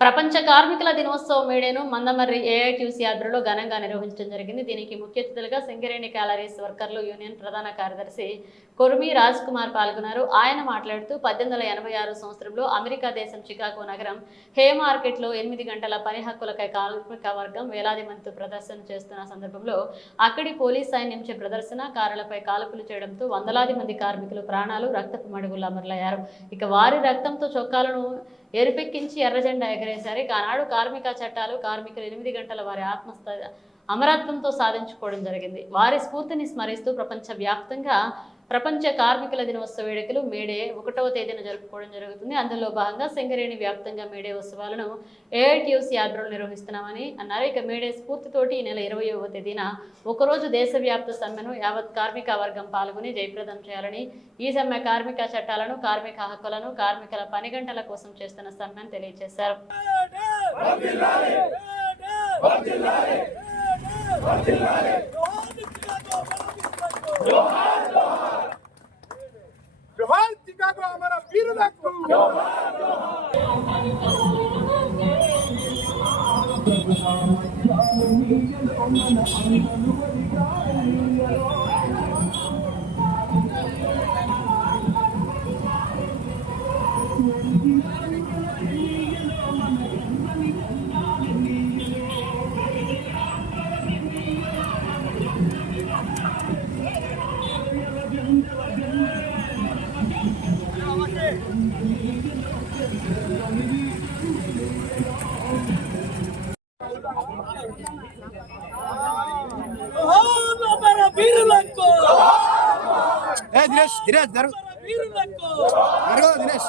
ప్రపంచ కార్మికుల దినోత్సవ మేడేను మందమర్రి ఏఐటీయూసీ ఆధ్వర్యంలో ఘనంగా నిర్వహించడం జరిగింది. దీనికి ముఖ్య అతిథులుగా సింగరేణి క్యాలరీస్ వర్కర్లు యూనియన్ ప్రధాన కార్యదర్శి కొర్మి రాజ్ కుమార్ పాల్గొన్నారు. ఆయన మాట్లాడుతూ 1886 సంవత్సరంలో అమెరికా దేశం చికాగో నగరం హే మార్కెట్లో 8 గంటల పని హక్కులకై కార్మిక వర్గం వేలాది మందితో ప్రదర్శన చేస్తున్న సందర్భంలో అక్కడి పోలీస్ సైన్యంచే ప్రదర్శనకారులపై కాల్పులు చేయడంతో వందలాది మంది కార్మికులు ప్రాణాలు రక్తపు మడుగులు అమరులయ్యారు. ఇక వారి రక్తంతో చొక్కాలను ఎరుపెక్కించి ఎర్రజెండా ఎగరేశారు. ఆనాడు కార్మిక చట్టాలు కార్మికులు 8 గంటల వారి అమరత్వంతో సాధించుకోవడం జరిగింది. వారి స్ఫూర్తిని స్మరిస్తూ ప్రపంచ కార్మికుల దినోత్సవ వేడుకలు మేడే 1వ తేదీన జరుపుకోవడం జరుగుతుంది. అందులో భాగంగా సింగరేణి వ్యాప్తంగా మేడే ఉత్సవాలను ఏఐటీయూసీ ఆధ్వర్యంలో నిర్వహిస్తున్నామని అన్నారు. ఇక మేడే స్ఫూర్తితోటి ఈ నెల 20వ తేదీన ఒకరోజు దేశవ్యాప్త సమ్మెను యావత్ కార్మిక వర్గం పాల్గొని జయప్రదం చేయాలని, ఈ సమ్మె కార్మిక చట్టాలను, కార్మిక హక్కులను, కార్మికుల పని గంటల కోసం చేస్తున్న సమ్మెను తెలియజేశారు. जोहार चिकागो हमारा वीरुలకు दिनेश जरूर दिनेश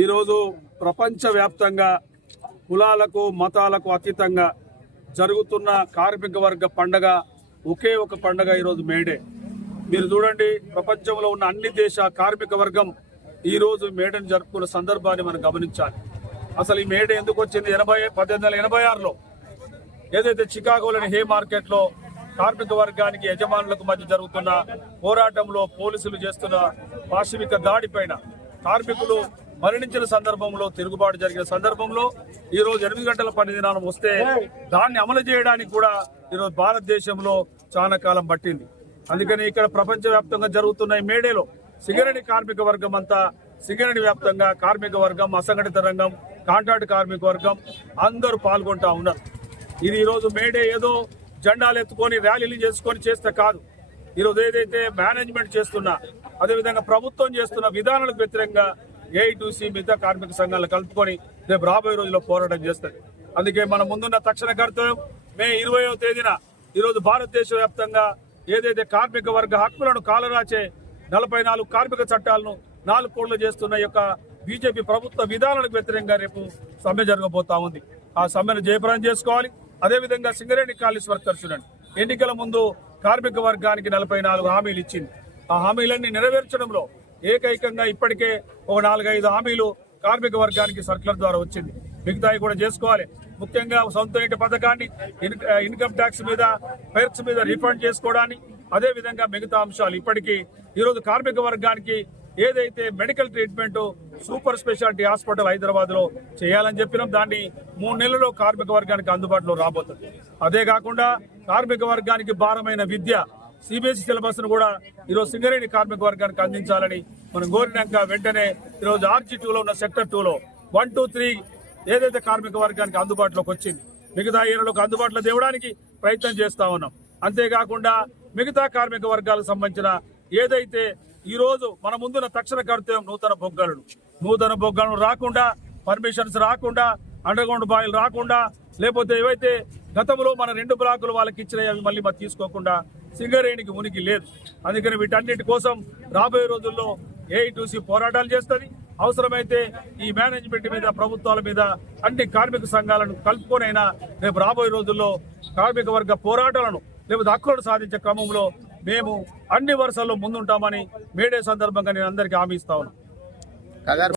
ఈరోజు ప్రపంచవ్యాప్తంగా కులాలకు మతాలకు అతీతంగా జరుగుతున్న కార్మిక వర్గ పండగ ఒకే ఒక పండగ ఈరోజు మేడే. మీరు చూడండి, ప్రపంచంలో ఉన్న అన్ని దేశ కార్మిక వర్గం ఈరోజు మేడను జరుపుకున్న సందర్భాన్ని మనం గమనించాలి. అసలు ఈ మేడ ఎందుకు వచ్చింది? 1886లో ఏదైతే చికాగోలోని హే మార్కెట్లో కార్మిక వర్గానికి యజమానులకు మధ్య జరుగుతున్న పోరాటంలో పోలీసులు చేస్తున్న పాశవిక దాడి పైన కార్మికులు మరణించిన సందర్భంలో, తిరుగుబాటు జరిగిన సందర్భంలో ఈరోజు 8 గంటల పని దినానం వస్తే దాన్ని అమలు చేయడానికి కూడా ఈరోజు భారతదేశంలో చాలా కాలం పట్టింది. అందుకని ఇక్కడ ప్రపంచవ్యాప్తంగా జరుగుతున్న ఈ మేడేలో సింగరేణి కార్మిక వర్గం అంతా, సింగరేణి వ్యాప్తంగా కార్మిక వర్గం, అసంఘటిత రంగం, కాంట్రాక్ట్ కార్మిక వర్గం అందరూ పాల్గొంటా ఉన్నారు. ఇది ఈరోజు మేడే ఏదో జెండాలు ఎత్తుకొని ర్యాలీలు చేసుకొని చేస్తే కాదు. ఈరోజు ఏదైతే మేనేజ్మెంట్ చేస్తున్నా, అదేవిధంగా ప్రభుత్వం చేస్తున్న విధానాలకు వ్యతిరేకంగా ఏఐటీయూసీ మిగతా కార్మిక సంఘాలను కలుపుకొని రేపు రాబోయే రోజుల్లో పోరాటం చేస్తుంది. అందుకే మన ముందున్న తక్షణ కర్తవ్యం మే 20వ తేదీన ఈరోజు భారతదేశ వ్యాప్తంగా ఏదైతే కార్మిక వర్గ హక్కులను కాలరాచే 44 కార్మిక చట్టాలను 4 కోళ్లు చేస్తున్న యొక్క బీజేపీ ప్రభుత్వ విధానాలకు వ్యతిరేకంగా రేపు సమ్మె జరగబోతా ఉంది. ఆ సమ్మెను జయప్రదం చేసుకోవాలి. అదేవిధంగా సింగరేణి కాలేజ్ వర్కర్స్ ఎన్నికల ముందు కార్మిక వర్గానికి 44 హామీలు ఇచ్చింది. ఆ హామీలన్నీ నెరవేర్చడంలో ఏకైకంగా ఇప్పటికే ఒక 4-5 హామీలు కార్మిక వర్గానికి సర్కులర్ ద్వారా వచ్చింది. మిగతాయి కూడా చేసుకోవాలి. ముఖ్యంగా సొంత ఇంటి పథకాన్ని, ఇన్కమ్ ట్యాక్స్ మీద, పెర్క్స్ మీద రిఫండ్ చేసుకోవడాన్ని, అదేవిధంగా మిగతా అంశాలు ఇప్పటికీ ఈరోజు కార్మిక వర్గానికి ఏదైతే medical treatment super speciality hospital Hyderabad లో చేయాలని చెప్పినాం, దాన్ని 3 నెలల్లో కార్మిక వర్గానికి అందుబాటులో రాబోతుంది. అదే కాకుండా కార్మిక వర్గానికి భారమైన విద్య, సిబిఎస్ఈ సిలబస్ ను కూడా ఈరోజు సింగరేణి కార్మిక వర్గానికి అందించాలని మనం కోరినాక వెంటనే ఈరోజు RG2లో ఉన్న సెక్టర్ 2లో 1, 2, 3 ఏదైతే కార్మిక వర్గానికి అందుబాటులోకి వచ్చింది, మిగతా ఏరియాలకు అందుబాటులో తేవడానికి ప్రయత్నం చేస్తా ఉన్నాం. అంతేకాకుండా మిగతా కార్మిక వర్గాలకు సంబంధించిన ఏదైతే ఈ రోజు మన ముందున్న తక్షణ కర్తవ్యం నూతన బొగ్గలను రాకుండా, పర్మిషన్స్ రాకుండా, అండర్ గ్రౌండ్ బాయిలు రాకుండా, లేకపోతే ఏవైతే గతంలో మన 2 బ్లాకులు వాళ్ళకి ఇచ్చినాయి అవి మళ్ళీ మరి తీసుకోకుండా సింగరేణికి ఉనికి లేదు. అందుకని వీటన్నిటి కోసం రాబోయే రోజుల్లో ఏఐటీయూసీ పోరాటాలు చేస్తుంది. అవసరమైతే ఈ మేనేజ్మెంట్ మీద, ప్రభుత్వాల మీద అన్ని కార్మిక సంఘాలను కలుపుకొనైనా రేపు రాబోయే రోజుల్లో కార్మిక వర్గ పోరాటాలను లేకపోతే హక్కులను సాధించే క్రమంలో మేము అన్ని వరుసల్లో ముందుంటామని మేడే సందర్భంగా నేను అందరికీ హామీ ఇస్తా ఉన్నాను.